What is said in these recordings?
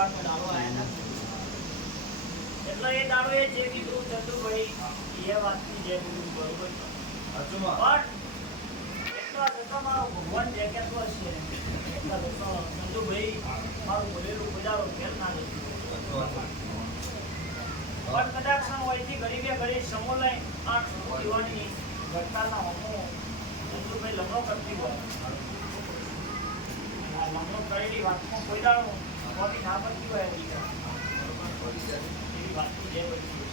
તહેવારનો દાડો આયા ને એટલે એ દાડો એ જે કીધું ચંદુભાઈ એ વાતની જે કીધું બરોબર પણ એટલા જતો મારો ભગવાન જે કહેતો હશે એટલા જતો ચંદુભાઈ મારું બોલેલું બજારો ફેર ના નથી પણ કદાચ હોયથી ગરીબે ગરીબ સમો લઈ 8 દીવાની ઘટનાના હોમો ચંદુભાઈ લગ્નો કરતી હોય આ લગ્નો કરેલી વાતમાં કોઈ દાડો કોની ના બનતી હોય દીકરા એવી વાતની જે બનતી છે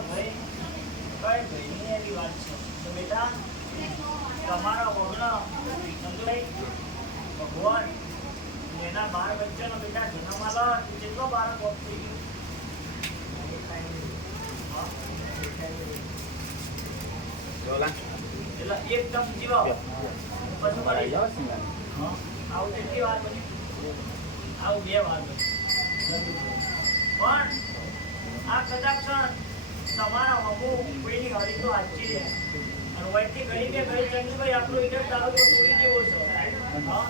ભાઈ કઈ ભાઈની એવી વાત છે તો બેટા તમારા વગણા ભગવાન એના બાર વચ્ચેનો બેટા જન્મ આલો કેટલો બાળક ઓફ થઈ ગયો એટલે એકદમ જીવો પછી મરી જાવ આવું કેટલી વાર બની આવું 2 વાર બની પણ આ કદાચ તમારા હમુ કોઈની હરી તો આચી રહે અને વૈથી ગરીબે ગરીબ ચંદુભાઈ આપણો ઈડર દારૂ તો છોડી દેવો છે હા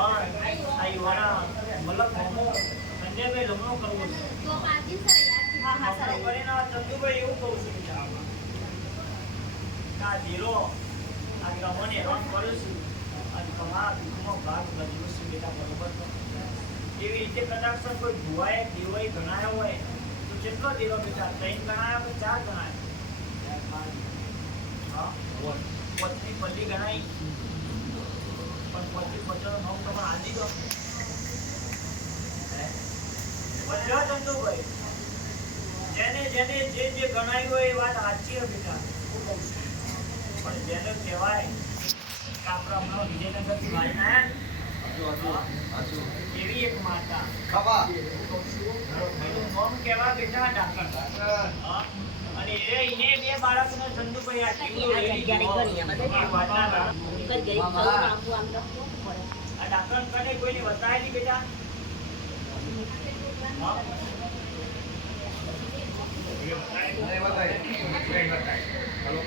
આ યુવાના મતલબ હમુ સંજયભાઈ લગ્નો કરવો છે તો પાછી કરીને ચંદુભાઈ એવું કહું છું આ ધીરો આ ગમને રન કર્યો છું અને તમારા દુઃખનો ભાગ બન્યો છે બેટા બરોબર એવી રીતે કદાચ કોઈ ભુવાએ દેવાઈ ગણાયો હોય જેટલો દેવો બેટા 3 ગણાયા કે 4 ગણાયા હા પત્ની પલ્લી ગણાઈ પણ પત્ની પચરો નામ તમે આજી દો બચ્ચા ચંદુભાઈ જેને જેને જે જે ગણાયું હોય એ વાત સાચી છે બેટા હું કહું છું પણ જેને કહેવાય કે આપણા હમણાં વિજયનગરથી વાળીને આવ્યા એવી એક માતા ખબા એનું નામ કેવા બેટા ડાકણ અને એ ઇને 2 બાળકને ચંદુભાઈ આ ટીમો રેડી કરી આ ડાકણ કને કોઈની વતાયેલી બેટા અરે બતાય હેલો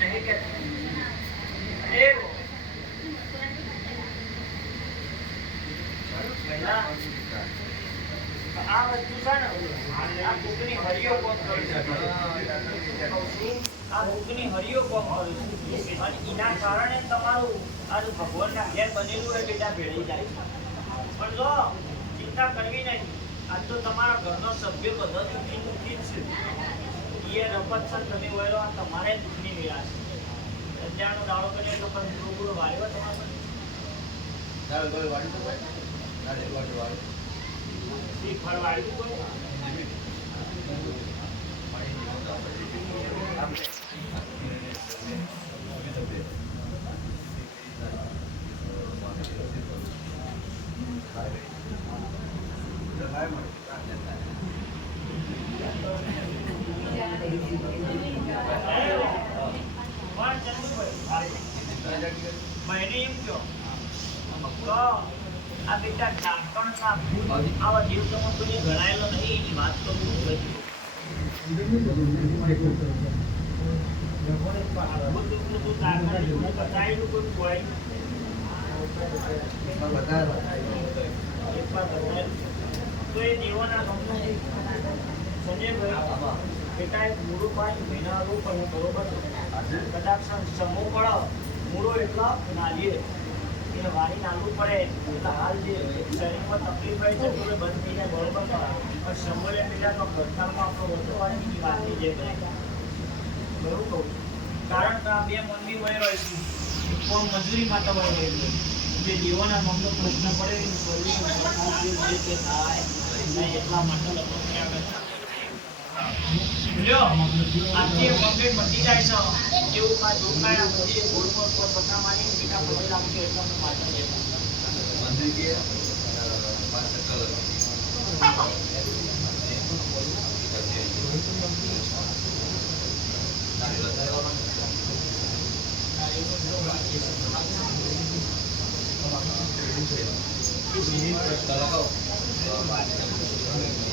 નહીં કે એ આ વસ્તુ છે ને આ બુકની હરિયો કોમ કરી છે આ બુકની હરિયો કોમ કરી છે અને એના કારણે તમારું આ ભગવાનના ઘેર બનેલું હોય બેટા ભેળી જાય પણ જો ચિંતા કરવી નહીં આ તો તમારા ઘરનો સભ્ય બધા દુઃખી છે એ રપત છે તમે વળો આ તમારે દુઃખની વેળા છે અત્યારનો દાડો બને તો પણ પૂરો વાળ્યો તમારે દાડો ગોળ વાળી તો દાડે ગોળ વાળી ઈ ફરવાડી કોઈ મહિને એમ કયો આ બેટા ઢાંકણ ના આવા જીવ તો કોઈ ગણાયેલો નહીં એની વાત તો હું તો એ દેવાના ગમનું સંજયભાઈ બેટા એક મૂળું પાણી મહિના પણ બરોબર કદાચ સમૂહ પડો મૂળો એટલા નાલીએ એને વારી નાલવું પડે એટલે હાલ જે શરીરમાં તકલીફ હોય છે તો બંધ થઈ જાય બરોબર પણ સમોરે પેલા ઘરકારમાં આપણો વધુ વાળીની વાતની જે બરું કહું કારણ કે આ 2 મંદી વહી રહ્યો છે પણ મજૂરી માટે વહી રહ્યો જે જીવોના મમનો પ્રશ્ન પડે એનું સોલ્યુશન જે થાય નહીં એટલા માટે લોકો ક્યાં લ્યો આજે વંગે મટી જાય છે જેવું કા જોકાયા પછી ગોળ પર પકડા મારી મીઠા પડે લાગે એટલા હું પાછળ જઈ મંદિર કે પાંચ કલર નારી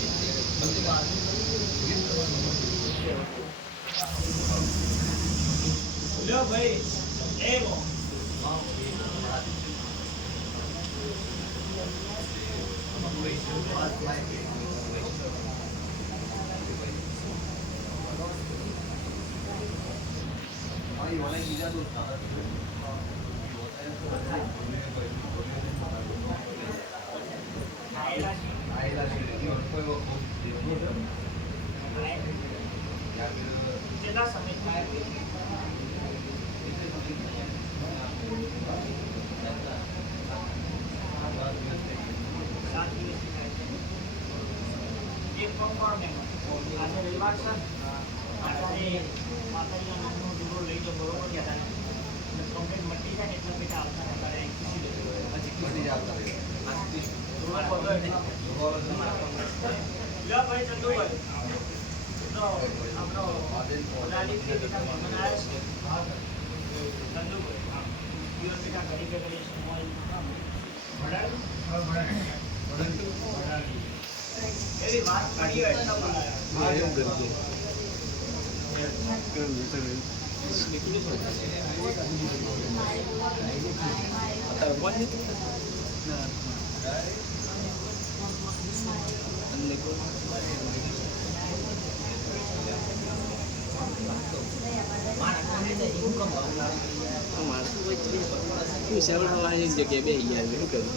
લ્યો ભાઈ એવો કેટલા સમય થાય એક પંપાળ ને આજે રવિવાર છે અત્યારે માતાજીના નામનો દૂરો લઈ જાઓ બરોબર ગયા હતા કમ્પ્લેટ મટી જાય ને એટલા પેટા આવતા અત્યારે ખુશી લેજો મટી જતા ભાઈ ચંદુભાઈ તો આપણો ઓલાલી કે બેટા મહેમાન આવ્યા છે ચંદુભાઈ દિવસ બેટા ઘડી કે ઘડી સમય ભણાવી એવી વાત કરી હોય તો જગ્યાએ બે ગયા શું કરું